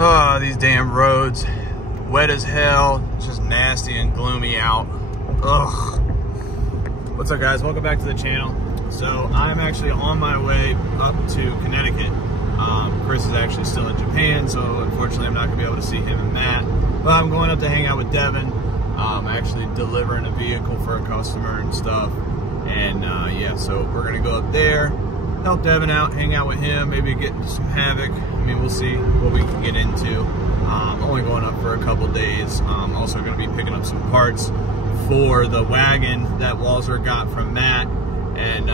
Oh, these damn roads. Wet as hell. It's just nasty and gloomy out. Ugh. What's up, guys? Welcome back to the channel. So I'm actually on my way up to Connecticut. Chris is actually still in Japan, so unfortunately I'm not gonna be able to see him and Matt. But I'm going up to hang out with Devin. Actually delivering a vehicle for a customer and stuff. And yeah, so we're gonna go up there, help Devin out, hang out with him, maybe get into some havoc. I mean, we'll see what we can get into. Only going up for a couple days. Also gonna be picking up some parts for the wagon that Walzer got from Matt, and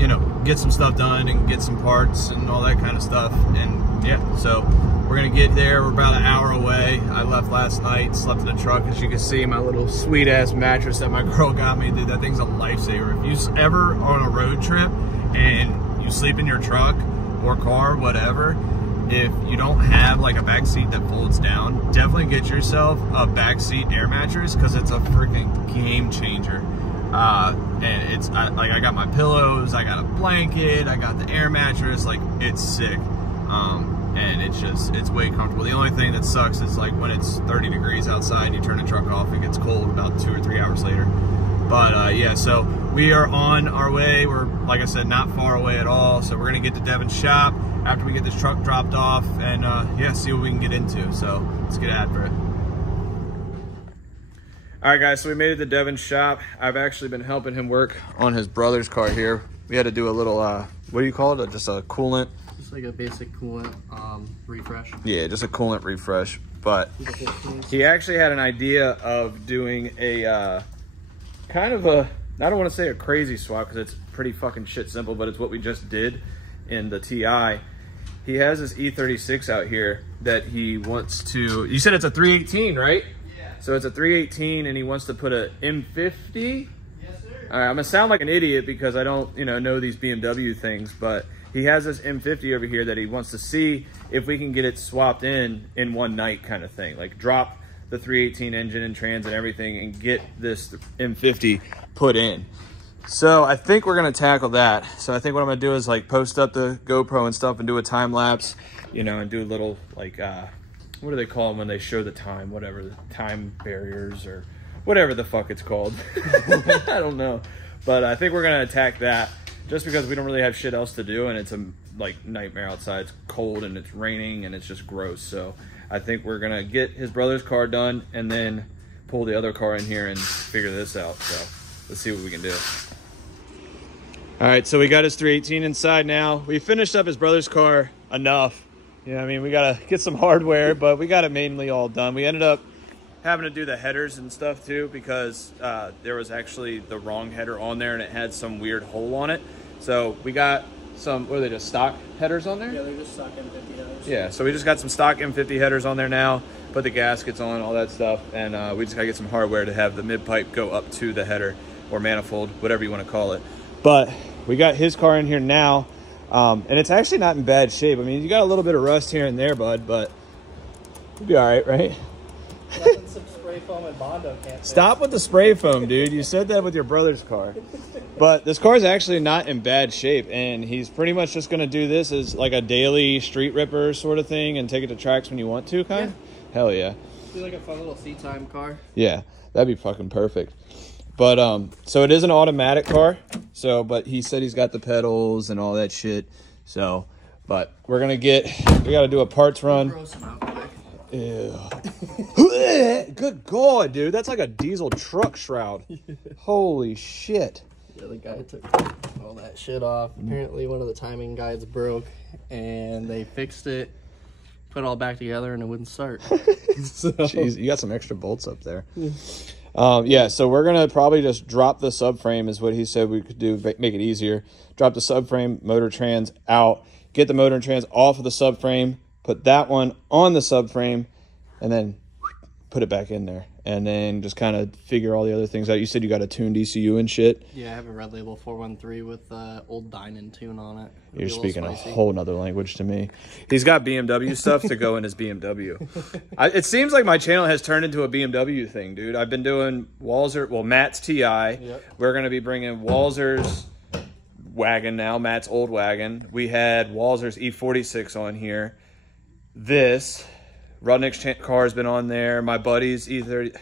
you know, get some stuff done and get some parts and all that kind of stuff. And yeah, so we're gonna get there. We're about an hour away. I left last night, slept in the truck. As you can see, my little sweet ass mattress that my girl got me, dude, that thing's a lifesaver. If you ever on a road trip and you sleep in your truck or car, whatever, if you don't have like a back seat that folds down, definitely get yourself a back seat air mattress, because it's a freaking game changer. And it's like, I got my pillows, I got a blanket, I got the air mattress, like it's sick. And it's way comfortable. The only thing that sucks is like when it's 30 degrees outside and you turn the truck off, it gets cold about 2 or 3 hours later. But yeah, so we are on our way. We're, like I said, not far away at all. So we're gonna get to Devin's shop after we get this truck dropped off, and yeah, see what we can get into. So let's get after it. All right, guys, so we made it to Devin's shop. I've actually been helping him work on his brother's car here. We had to do a little, what do you call it? Just a coolant? Just like a basic coolant refresh. Yeah, just a coolant refresh. But he actually had an idea of doing a kind of a, I don't want to say a crazy swap, because it's pretty fucking shit simple, but it's what we just did in the TI. He has this E36 out here that he wants to, you said it's a 318, right? So it's a 318, and he wants to put a M50. Yes, sir. All right, I'm gonna sound like an idiot because I don't, know these BMW things, but he has this M50 over here that he wants to see if we can get it swapped in one night, kind of thing. Like drop the 318 engine and trans and everything, and get this M50 put in. So I think we're gonna tackle that. So I think what I'm gonna do is like post up the GoPro and stuff and do a time lapse, and do a little like what do they call them when they show the time? Whatever, the time barriers or whatever the fuck it's called. I don't know. But I think we're going to attack that just because we don't really have shit else to do, and it's a like nightmare outside. It's cold and it's raining and it's just gross. So I think we're going to get his brother's car done and then pull the other car in here and figure this out. So let's see what we can do. All right, so we got his 318 inside now. We finished up his brother's car enough. I mean, we got to get some hardware, but we got it mainly all done. We ended up having to do the headers and stuff too, because there was actually the wrong header on there and it had some weird hole on it. So we got some, what are they, just stock headers on there? Yeah, they're just stock M50 headers. Yeah, so we just got some stock M50 headers on there now, put the gaskets on, all that stuff, and we just got to get some hardware to have the mid-pipe go up to the header, or manifold, whatever you want to call it. But we got his car in here now. And it's actually not in bad shape. I mean, you got a little bit of rust here and there, bud, but you'll be all right, right? Nothing some spray foam and Bondo can't fix. Stop with the spray foam, dude. You said that with your brother's car. But this car is actually not in bad shape, and he's pretty much just going to do this as like a daily street ripper sort of thing and take it to tracks when you want to, kind of? Yeah. Hell yeah. Be like a fun little seat time car. Yeah, that'd be fucking perfect. But, so it is an automatic car. So, but he said he's got the pedals and all that shit. So, but we're going to we got to do a parts run. Gross them out quick. Ew. Good God, dude. That's like a diesel truck shroud. Holy shit. Yeah, the guy took all that shit off. Apparently one of the timing guides broke, and they fixed it, put it all back together, and it wouldn't start. So. Jeez, you got some extra bolts up there. Yeah, so we're going to probably just drop the subframe is what he said we could do, make it easier. Drop the subframe, motor trans out, get the motor and trans off of the subframe, put that one on the subframe, and then put it back in there. And then just kind of figure all the other things out. You said you got a tuned ECU and shit. Yeah, I have a Red Label 413 with old Dynan tune on it. You're speaking a whole nother language to me. He's got BMW stuff to go in his BMW. It seems like my channel has turned into a BMW thing, dude. I've been doing Matt's TI. Yep. We're going to be bringing Walzer's wagon now, Matt's old wagon. We had Walzer's E36 on here. this. Rudnick's car has been on there. My buddy's E30.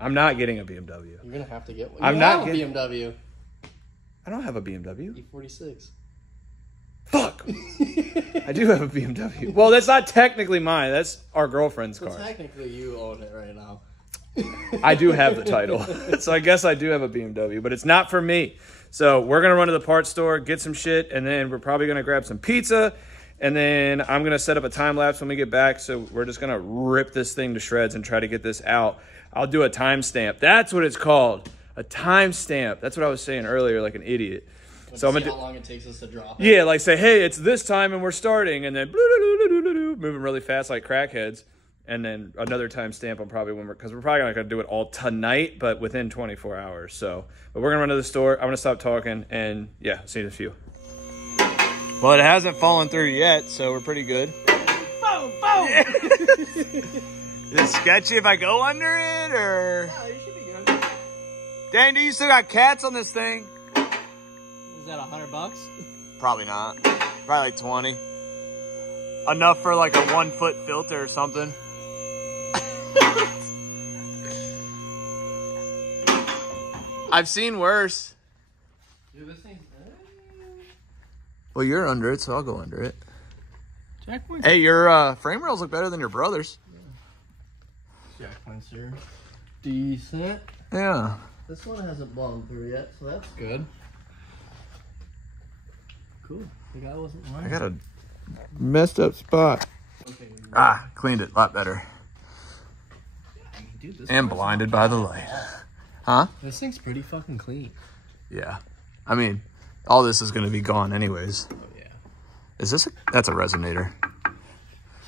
I'm not getting a BMW. You're going to have to get one. I'm not getting a BMW. I don't have a BMW. E46. Fuck! I do have a BMW. Well, that's not technically mine. That's our girlfriend's car. Technically, you own it right now. I do have the title. So I guess I do have a BMW, but it's not for me. So we're going to run to the parts store, get some shit, and then we're probably going to grab some pizza, and then I'm going to set up a time lapse when we get back. So we're just going to rip this thing to shreds and try to get this out. I'll do a timestamp. That's what it's called. A timestamp. That's what I was saying earlier, like an idiot. So I'm gonna see how long it takes us to drop it. Yeah, like say, hey, it's this time and we're starting, and then moving really fast like crackheads, and then another timestamp on probably when because we're probably not gonna do it all tonight, but within 24 hours. So, but we're gonna run to the store. I'm gonna stop talking, and yeah, see you in a few. Well, it hasn't fallen through yet, so we're pretty good. Boom, boom. Yeah. Is it sketchy if I go under it, or? No, you should be good. Dang, dude, you still got cats on this thing. Is that $100? Probably not. Probably like 20. Enough for like a 1 foot filter or something. I've seen worse. Dude, this thing's... Well, you're under it, so I'll go under it. Jack points. Hey, your frame rails look better than your brother's. Yeah. Jack points are decent. Yeah. This one hasn't blown through yet, so that's good. Cool. The guy wasn't lying. I got a messed up spot. Okay, Cleaned it a lot better. I mean, dude, this And blinded by the light. Huh? This thing's pretty fucking clean. Yeah. I mean, all this is going to be gone anyways. Oh, yeah. Is this that's a resonator.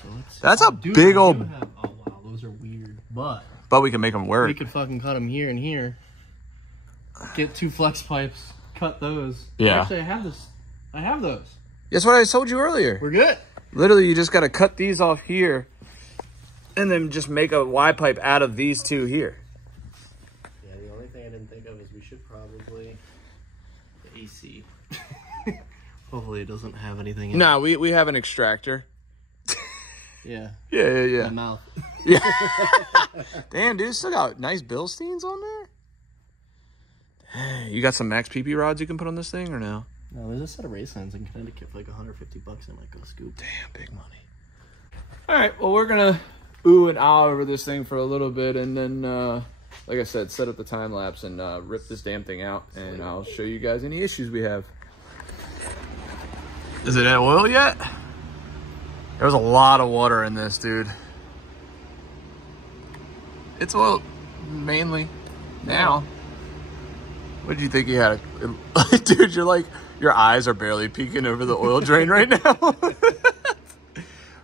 So let's see. That's a Dude, big we old... do have, oh, wow, those are weird. But we can make them work. We could fucking cut them here and here. Get 2 flex pipes. Cut those. Yeah. Actually, I have this. I have those. That's what I told you earlier. We're good. Literally, you just got to cut these off here and then just make a Y pipe out of these two here. Yeah, the only thing I didn't think of is we should probably... The AC. Hopefully it doesn't have anything in it. No, we have an extractor. Yeah. Yeah. My mouth. Yeah. Damn, dude, still got nice Bilsteins on there. Dang, you got some Max PP rods you can put on this thing or no? No, there's a set of race lines in Connecticut for like $150. I might go scoop. Damn, big money. All right, well, we're going to ooh and ah over this thing for a little bit, and then, like I said, set up the time lapse and rip this damn thing out, and I'll show you guys any issues we have. Is it at oil yet? There was a lot of water in this, dude. It's oil, mainly, now. What did you think you had? Dude, you're like, your eyes are barely peeking over the oil drain right now.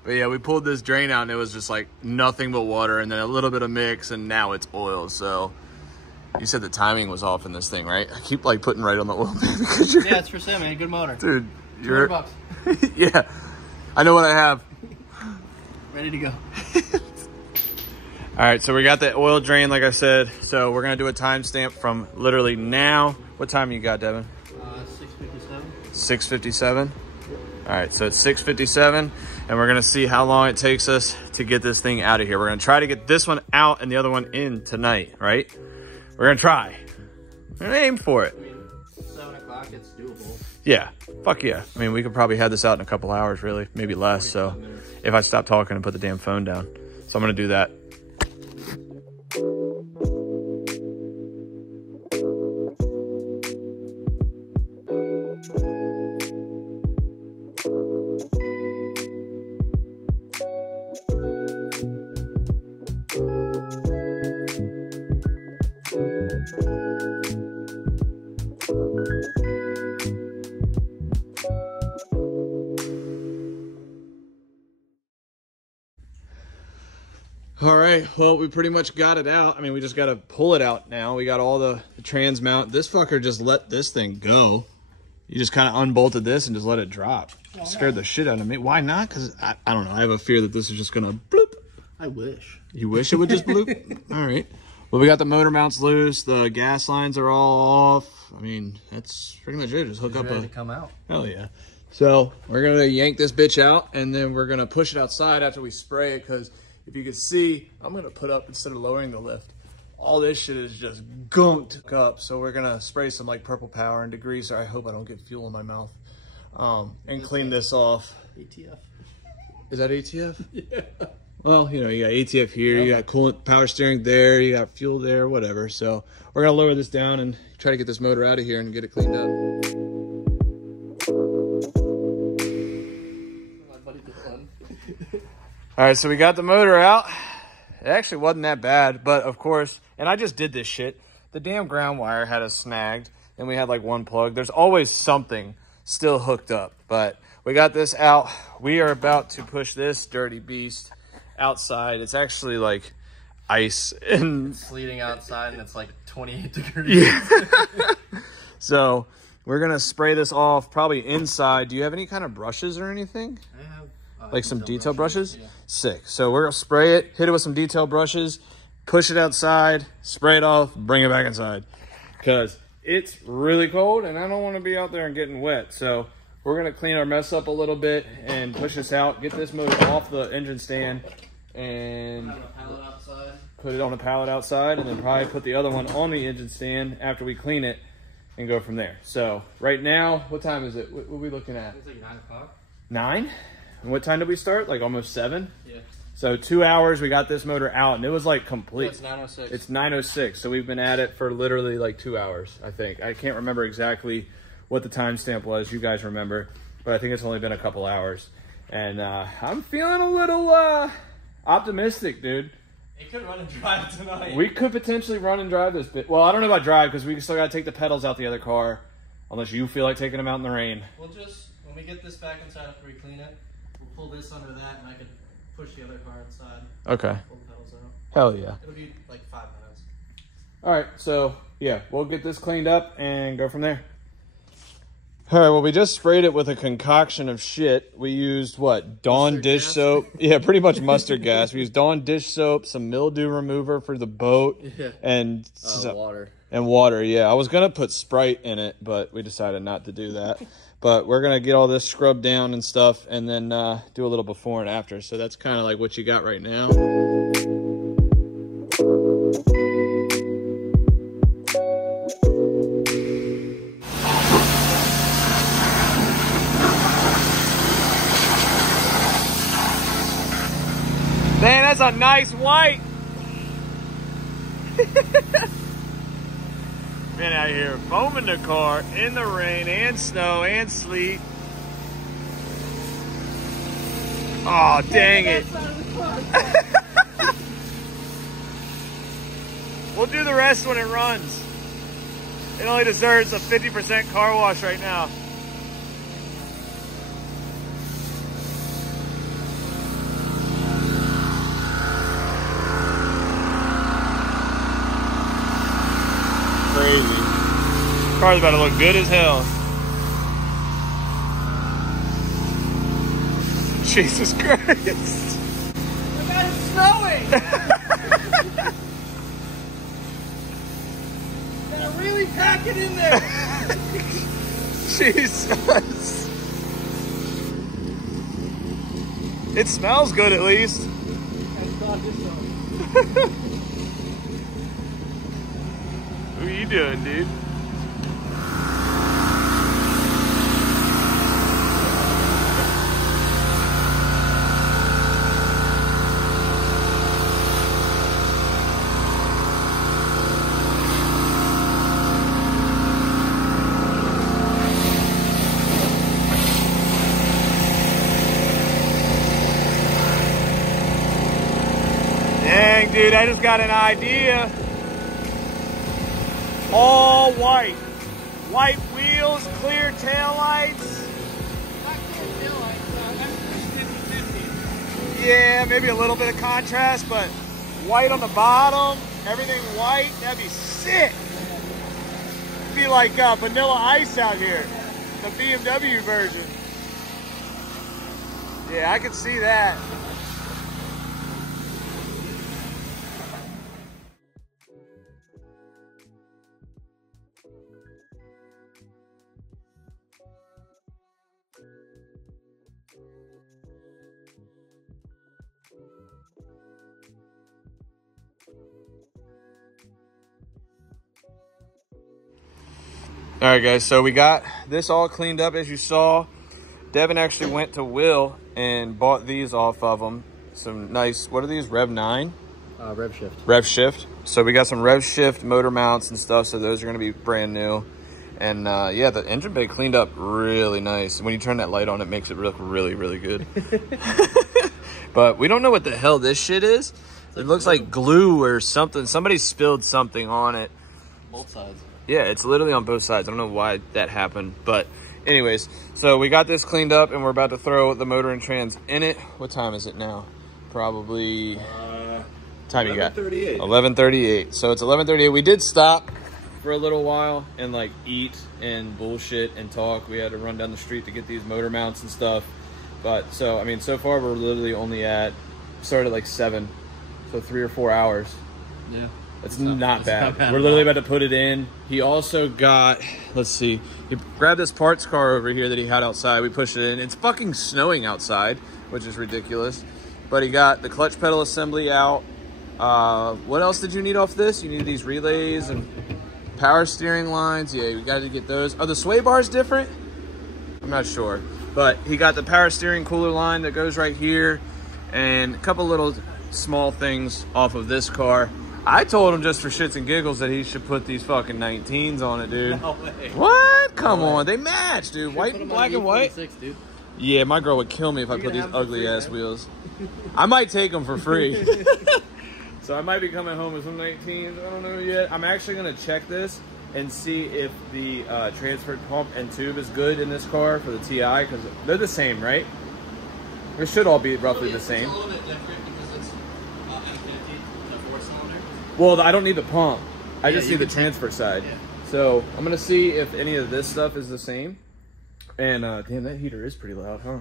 But yeah, we pulled this drain out and it was just like nothing but water and then a little bit of mix and now it's oil. So you said the timing was off in this thing, right? I keep like putting right on the oil because you're... Yeah, it's for Sam, man. Good motor. Dude, you're... $200. Yeah, I know what I have. Ready to go. All right, so we got the oil drain, like I said. So we're gonna do a timestamp from literally now. What time you got, Devin? 6:57. 6:57. All right, so it's 6:57, and we're gonna see how long it takes us to get this thing out of here. We're gonna try to get this one out and the other one in tonight, right? We're gonna try. We're gonna aim for it. I mean, 7 o'clock, it's doable. Yeah, fuck yeah. I mean, we could probably have this out in a couple hours, really, maybe less. So if I stop talking and put the damn phone down. So I'm gonna do that. All right, well, we pretty much got it out. I mean, we just got to pull it out now. We got all the trans mount. This fucker just let this thing go. You just kind of unbolted this and just let it drop. Scared the shit out of me. Why not? Because I don't know. I have a fear that this is just going to bloop. I wish. You wish it would just bloop? All right. Well, we got the motor mounts loose. The gas lines are all off. I mean, that's pretty much it. Just hook up ready to come out. Hell yeah. So we're gonna yank this bitch out and then we're gonna push it outside after we spray it, because if you can see, I'm gonna put up instead of lowering the lift. All this shit is just gunked up. So we're gonna spray some like purple power and degreaser. I hope I don't get fuel in my mouth. And clean this off. ATF. Is that ATF? Yeah. Well, you know, you got ATF here, you got coolant, power steering there, you got fuel there, whatever. So we're gonna lower this down and try to get this motor out of here and get it cleaned up. All right, so we got the motor out. It actually wasn't that bad, but of course, and I just did this shit. The damn ground wire had us snagged and we had like one plug. There's always something still hooked up, but we got this out. We are about to push this dirty beast outside. It's actually like ice and it's sleeting outside and it's like 28 degrees. Yeah. So we're gonna spray this off probably inside. Do you have any kind of brushes or anything? I have like some detail brushes? Yeah. Sick. So we're gonna spray it, hit it with some detail brushes, push it outside, spray it off, bring it back inside, because it's really cold and I don't want to be out there and getting wet. So we're gonna clean our mess up a little bit and push this out, get this motor off the engine stand and put it on a pallet outside, and then probably put the other one on the engine stand after we clean it and go from there. So right now, what time is it? What are we looking at? It's like 9 o'clock. 9? And what time did we start? Like almost 7? Yeah. So 2 hours, we got this motor out and it was like complete. Yeah, it's 9:06. It's 9:06. So we've been at it for literally like 2 hours, I think. I can't remember exactly what the timestamp was. You guys remember, but I think it's only been a couple hours. And I'm feeling a little optimistic, dude. It could run and drive tonight. We could potentially run and drive this bit. Well, I don't know about drive because we still got to take the pedals out the other car, unless you feel like taking them out in the rain. We'll just, when we get this back inside after we clean it, we'll pull this under that and I can push the other car inside. Okay. Pull the pedals out. Hell yeah. It'll be like 5 minutes. All right, so yeah, we'll get this cleaned up and go from there. All right, well, we just sprayed it with a concoction of shit. We used, what, Dawn Mustard dish gas? soap? Yeah, pretty much mustard gas. We used Dawn dish soap, some mildew remover for the boat, Yeah. and Water. And water, yeah. I was going to put Sprite in it, but we decided not to do that. But we're going to get all this scrubbed down and stuff, and then do a little before and after. So that's kind of like what you got right now. Man, that's a nice white. Been out here foaming the car in the rain and snow and sleet. Oh, dang it. We'll do the rest when it runs. It only deserves a 50% car wash right now. Crazy. Car's about to look good as hell. Jesus Christ. My God, it's snowing! Gotta really pack it in there! Jesus. It smells good at least. What are you doing, dude? Dang, dude, I just got an idea. All white. White wheels, clear taillights. Not clear taillights, that's 50-50. Yeah, maybe a little bit of contrast, but white on the bottom, everything white, that'd be sick. It'd be like Vanilla Ice out here, the BMW version. Yeah, I could see that. All right, guys, so we got this all cleaned up. As you saw, Devin actually went to Will and bought these off of him. Some nice, what are these, Rev 9? Rev Shift. Rev Shift. So we got some Rev Shift motor mounts and stuff, so those are gonna be brand new. And yeah, the engine bay cleaned up really nice. When you turn that light on, it makes it look really, really good. But we don't know what the hell this shit is. It looks like glue or something. Somebody spilled something on it. Both sides. Yeah, it's literally on both sides. I don't know why that happened. But anyways, so we got this cleaned up and we're about to throw the motor and trans in it. What time is it now? Probably... time you got? 11:38. 11:38. So it's 11:38. We did stop for a little while and like eat and bullshit and talk. We had to run down the street to get these motor mounts and stuff. But so, I mean, so far we're literally only started at like 7. So 3 or 4 hours. Yeah. It's not bad. We're literally about to put it in. He also got, let's see, he grabbed this parts car over here that he had outside. We pushed it in. It's fucking snowing outside, which is ridiculous. But he got the clutch pedal assembly out. What else did you need off this? You needed these relays and power steering lines. Yeah, we got to get those. Are the sway bars different? I'm not sure. But he got the power steering cooler line that goes right here and a couple little small things off of this car. I told him just for shits and giggles that he should put these fucking 19s on it, dude. No way. What? Come on. They match, dude. White, black, and white. Dude. Yeah, my girl would kill me if I put these ugly ass wheels. I might take them for free. So I might be coming home with some 19s. I don't know yet. I'm actually going to check this and see if the transfer pump and tube is good in this car for the TI, because they're the same, right? They should all be roughly the same. It's a little bit different because it's M50, the 4-cylinder. Well, I don't need the pump. I just need the transfer side. Yeah. So I'm going to see if any of this stuff is the same. And damn, that heater is pretty loud, huh?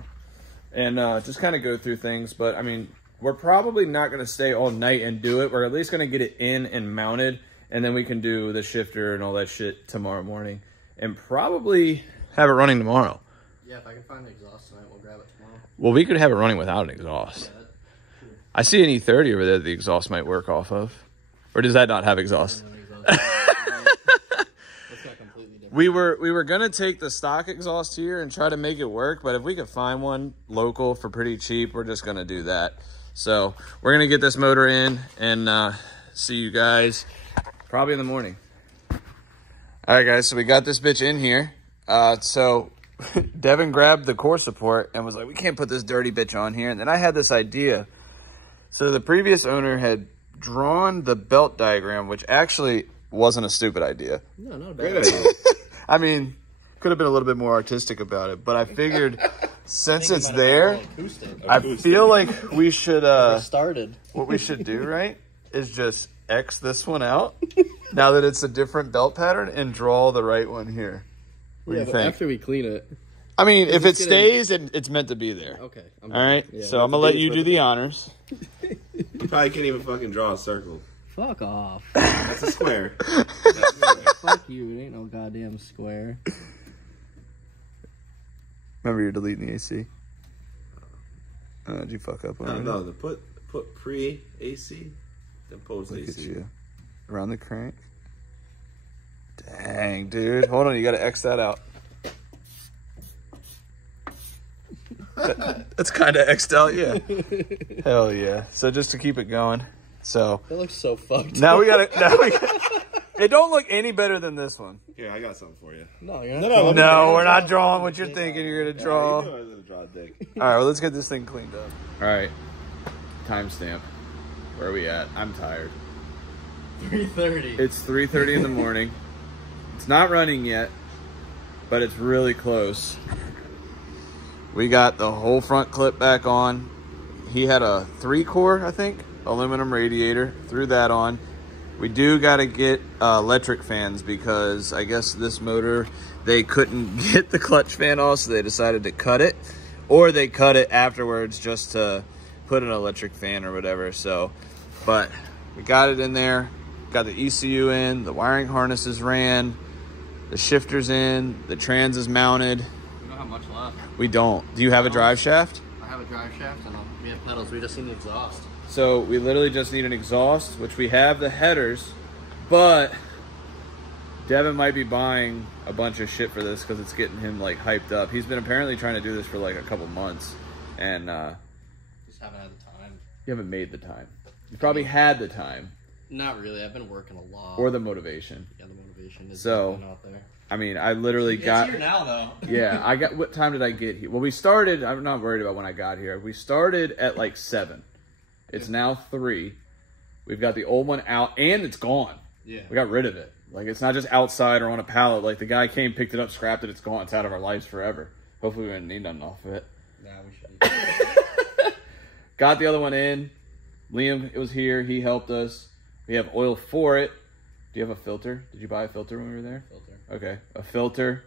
And just kind of go through things. But I mean, we're probably not going to stay all night and do it. We're at least going to get it in and mounted. And then we can do the shifter and all that shit tomorrow morning. And probably have it running tomorrow. Yeah, if I can find the exhaust tonight, we'll grab it tomorrow. Well, we could have it running without an exhaust. Yeah, I see an E30 over there that the exhaust might work off of. Or does that not have exhaust? We were going to take the stock exhaust here and try to make it work. But if we could find one local for pretty cheap, we're just going to do that. So we're going to get this motor in and see you guys probably in the morning. All right, guys. So we got this bitch in here. So Devin grabbed the core support and was like, we can't put this dirty bitch on here. And then I had this idea. So the previous owner had drawn the belt diagram, which actually wasn't a stupid idea. No, not a bad idea. I mean, could have been a little bit more artistic about it, but I figured since it's there, I feel like we should, what we should do, right, is just X this one out now that it's a different belt pattern and draw the right one here. What do you think? After we clean it. I mean, if it stays, it's meant to be there. Okay. All right, yeah, so I'm going to let you do the honors. You probably can't even fucking draw a circle. Fuck off. That's a square. Fuck you, it ain't no goddamn square. Remember, you're deleting the AC. Did you fuck up on it? No, put pre-AC, then post AC. Look at you. Around the crank. Dang, dude. Hold on, you gotta X that out. That's kind of X'd out, yeah. Hell yeah. So just to keep it going. So it looks so fucked. Now we got it. It don't look any better than this one. Here, I got something for you. No, you're not. No, we're not drawing what you're thinking you're gonna draw. You know I was gonna draw a dick. All right, well, let's get this thing cleaned up. All right, timestamp. Where are we at? I'm tired. 3:30. It's 3:30 in the morning. It's not running yet, but it's really close. We got the whole front clip back on. He had a 3-core, I think, aluminum radiator. Threw that on. We do got to get electric fans because I guess this motor, they couldn't get the clutch fan off, so they decided to cut it. Or they cut it afterwards just to put an electric fan or whatever. So, but we got it in there. Got the ECU in. The wiring harnesses ran. The shifter's in. The trans is mounted. We don't have much left. We don't. Do you have a drive shaft? I have a drive shaft and we have pedals. We just need the exhaust. So we literally just need an exhaust, which we have the headers, but Devin might be buying a bunch of shit for this because it's getting him like hyped up. He's been apparently trying to do this for like a couple months, and just haven't had the time. You haven't made the time. You probably had the time. Not really. I've been working a lot. Or the motivation. Yeah, the motivation is so out there. I mean, I literally got. It's here now, though. Yeah, I got. What time did I get here? Well, we started. I'm not worried about when I got here. We started at like 7. It's now 3. We've got the old one out, and it's gone. Yeah. We got rid of it. Like, it's not just outside or on a pallet. Like, the guy came, picked it up, scrapped it. It's gone. It's out of our lives forever. Hopefully, we don't need nothing off of it. Nah, we should. Got the other one in. Liam, it was here. He helped us. We have oil for it. Do you have a filter? Did you buy a filter when we were there? Filter. Okay, a filter.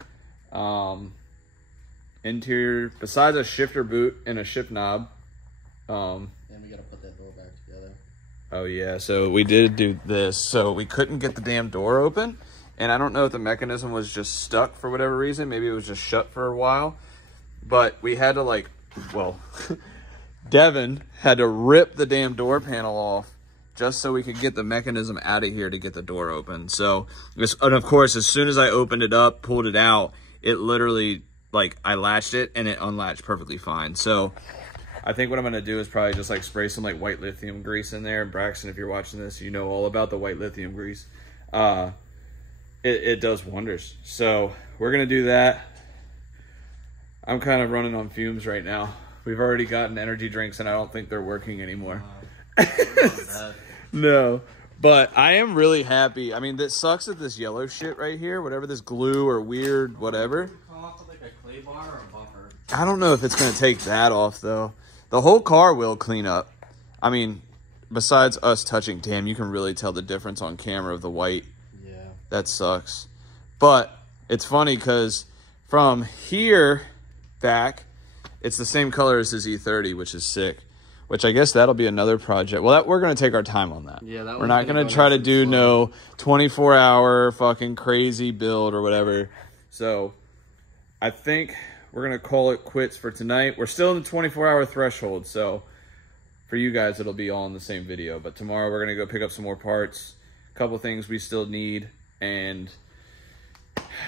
Interior, besides a shifter boot and a shift knob. And we got to put that door back together. Oh yeah, so we did do this. So we couldn't get the damn door open. And I don't know if the mechanism was just stuck for whatever reason. Maybe it was just shut for a while. But we had to like, well, Devin had to rip the damn door panel off just so we could get the mechanism out of here to get the door open. So, and of course, as soon as I opened it up, pulled it out, it literally, like, I latched it and it unlatched perfectly fine. So I think what I'm going to do is probably just like spray some like white lithium grease in there. Braxton, if you're watching this, you know all about the white lithium grease. It does wonders. So we're going to do that. I'm kind of running on fumes right now. We've already gotten energy drinks and I don't think they're working anymore. No, but I am really happy. I mean, that sucks at this yellow shit right here, whatever this glue or weird whatever. Like a clay bar or a bumper? I don't know if it's going to take that off, though. The whole car will clean up. I mean, besides us touching, damn, you can really tell the difference on camera of the white. Yeah. That sucks. But it's funny because from here back, it's the same color as his E30, which is sick. Which I guess that'll be another project. Well, we're going to take our time on that. Yeah, we're not going to try to do no 24-hour fucking crazy build or whatever. So I think we're going to call it quits for tonight. We're still in the 24-hour threshold. So for you guys, it'll be all in the same video. But tomorrow we're going to go pick up some more parts. A couple things we still need. And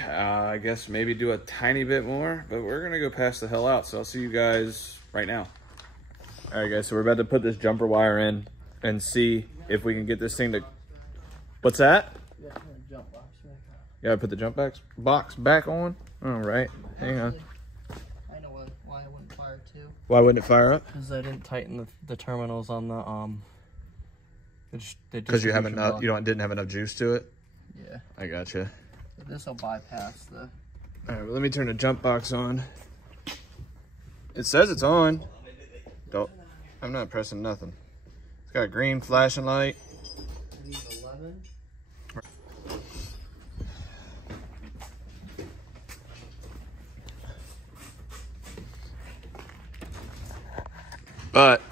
I guess maybe do a tiny bit more. But we're going to go pass the hell out. So I'll see you guys right now. All right, guys, so we're about to put this jumper wire in and see if we can get this thing to... What's that? Yeah, jump box back on. You gotta put the jump box back on? All right, hang on. I know why it wouldn't fire too. Why wouldn't it fire up? Because I didn't tighten the terminals on the Because you haven't didn't have enough juice to it? Yeah. I gotcha. This will bypass the... All right, well, let me turn the jump box on. It says it's on. Don't. I'm not pressing nothing. It's got a green flashing light. 11. But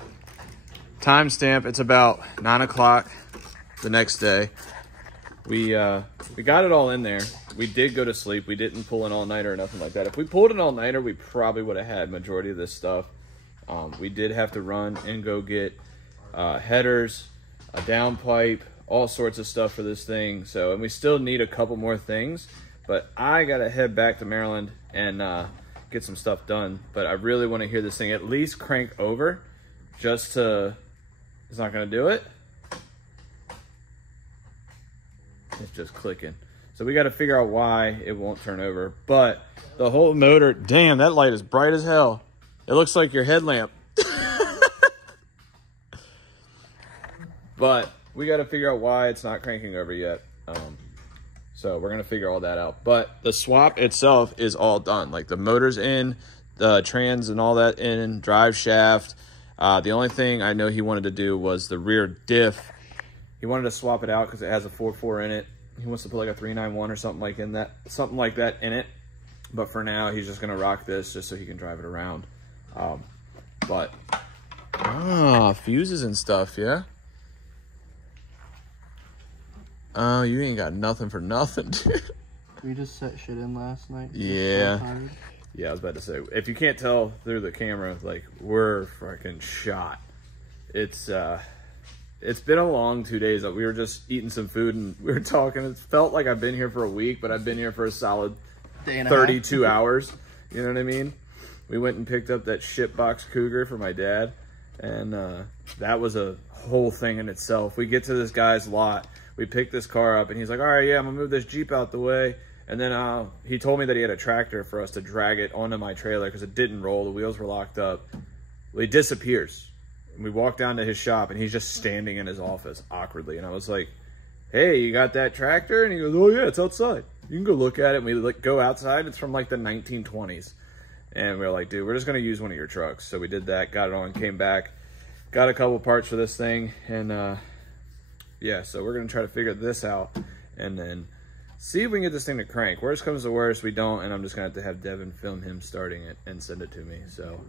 timestamp, it's about 9 o'clock the next day. We got it all in there. We did go to sleep. We didn't pull an all-nighter or nothing like that. If we pulled an all-nighter, we probably would have had majority of this stuff. We did have to run and go get headers, a downpipe, all sorts of stuff for this thing. So, and we still need a couple more things, but I got to head back to Maryland and get some stuff done. But I really want to hear this thing at least crank over just to, it's not going to do it. It's just clicking. So we got to figure out why it won't turn over. But the whole motor, damn, that light is bright as hell. It looks like your headlamp. But we got to figure out why it's not cranking over yet. So we're going to figure all that out. But the swap itself is all done. Like the motor's in, the trans and all that in, drive shaft. The only thing I know he wanted to do was the rear diff. He wanted to swap it out because it has a 4.4 in it. He wants to put like a 391 or something like that in it. But for now, he's just going to rock this just so he can drive it around. Fuses and stuff, yeah? Oh, you ain't got nothing for nothing, dude. We just set shit in last night. Yeah. Yeah, I was about to say, if you can't tell through the camera, like, we're fucking shot. It's It's been a long 2 days. We were just eating some food and we were talking. It felt like I've been here for a week, but I've been here for a solid 32 hours. You know what I mean? We went and picked up that shitbox Cougar for my dad, and that was a whole thing in itself. We get to this guy's lot. We pick this car up, and he's like, all right, yeah, I'm going to move this Jeep out the way. And then he told me that he had a tractor for us to drag it onto my trailer because it didn't roll. The wheels were locked up. Well, he disappears. And we walk down to his shop, and he's just standing in his office awkwardly. And I was like, hey, you got that tractor? And he goes, oh, yeah, it's outside. You can go look at it. And we go outside. It's from like the 1920s. And we were like, dude, we're just going to use one of your trucks. So we did that, got it on, came back, got a couple parts for this thing. And yeah, so we're going to try to figure this out and then see if we can get this thing to crank. Worst comes to worst, we don't. And I'm just going to have Devin film him starting it and send it to me. So...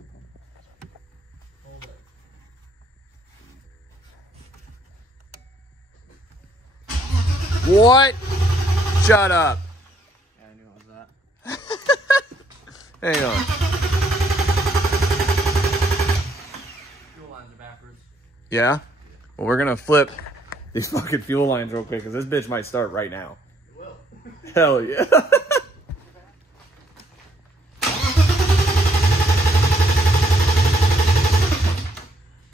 What? Shut up. Yeah, I knew it was that. Hang on. Fuel lines are backwards. Yeah? Well, we're gonna flip these fucking fuel lines real quick because this bitch might start right now. It will. Hell yeah.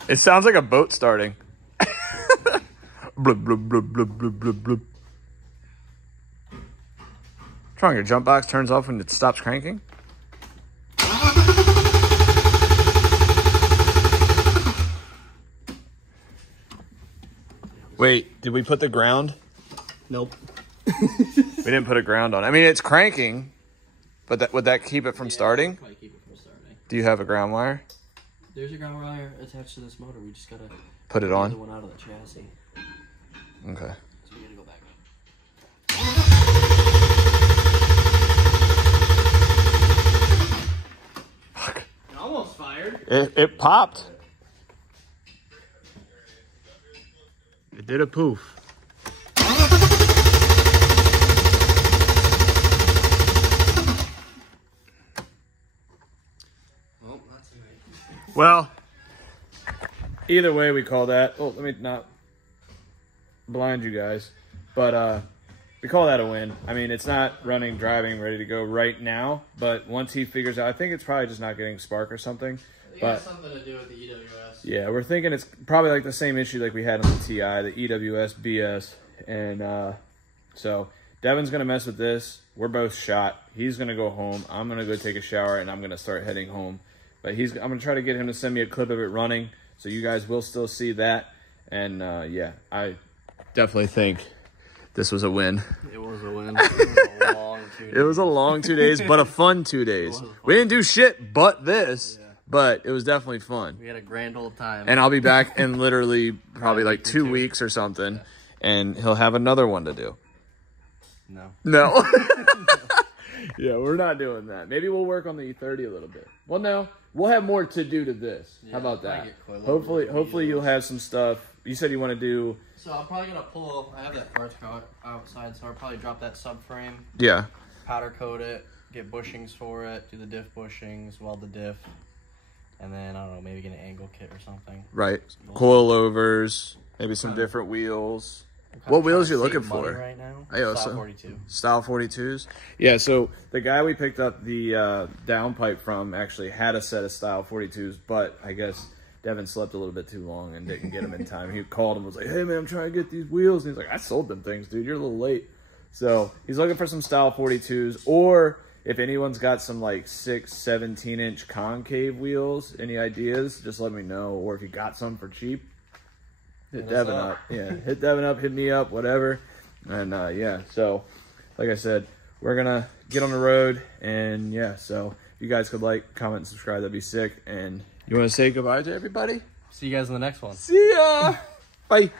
It sounds like a boat starting. Blub, blub, blub, blub, blub, blub, blub. Trying your jump box turns off when it stops cranking. Wait, did we put the ground? Nope. We didn't put a ground on. I mean, it's cranking, but would that keep it from starting? Might keep it from starting. Do you have a ground wire? There's a ground wire attached to this motor. We just gotta put it on. The one out of the chassis. Okay. So we gotta go back. Fuck. It almost fired. It popped. It did a poof. Well, that's right. Well, either way we call that. Oh, let me not blind you guys, but we call that a win. I mean, it's not running, driving, ready to go right now, but once he figures out, I think it's probably just not getting spark or something. It has something to do with the EWS. Yeah, we're thinking it's probably like the same issue like we had on the TI, the EWS BS, and so Devin's gonna mess with this. We're both shot. He's gonna go home. I'm gonna go take a shower, and I'm gonna start heading home. But I'm gonna try to get him to send me a clip of it running, so you guys will still see that. And yeah, I definitely think this was a win. It was a win. It was a long 2 days. It was a long 2 days, but a fun 2 days. We didn't do shit but this, but it was definitely fun. We had a grand old time. And I'll be back in literally probably like 2 weeks or something, and he'll have another one to do. No. No. Yeah, we're not doing that. Maybe we'll work on the E30 a little bit. Well, no, we'll have more to do to this. How about that? Hopefully you'll have some stuff. You said you want to do... So I'm probably going to pull... I have that parts car outside, so I'll probably drop that subframe. Yeah. Powder coat it, get bushings for it, do the diff bushings, weld the diff. And then, I don't know, maybe get an angle kit or something. Right. Coilovers, maybe some different wheels. What wheels are you looking for? Right now? Style 42. Style 42s? Yeah, so the guy we picked up the downpipe from actually had a set of Style 42s, but I guess Devin slept a little bit too long and didn't get them in time. He called and was like, hey, man, I'm trying to get these wheels. And he's like, I sold them things, dude. You're a little late. So he's looking for some Style 42s, or if anyone's got some like 6, 17-inch concave wheels, any ideas, just let me know. Or if you got some for cheap, hit Devin up. Yeah, hit Devin up, hit me up, whatever. And yeah, so like I said, we're gonna get on the road, and yeah, so if you guys could like, comment, and subscribe, that'd be sick. And you want to say goodbye to everybody? See you guys in the next one. See ya. Bye.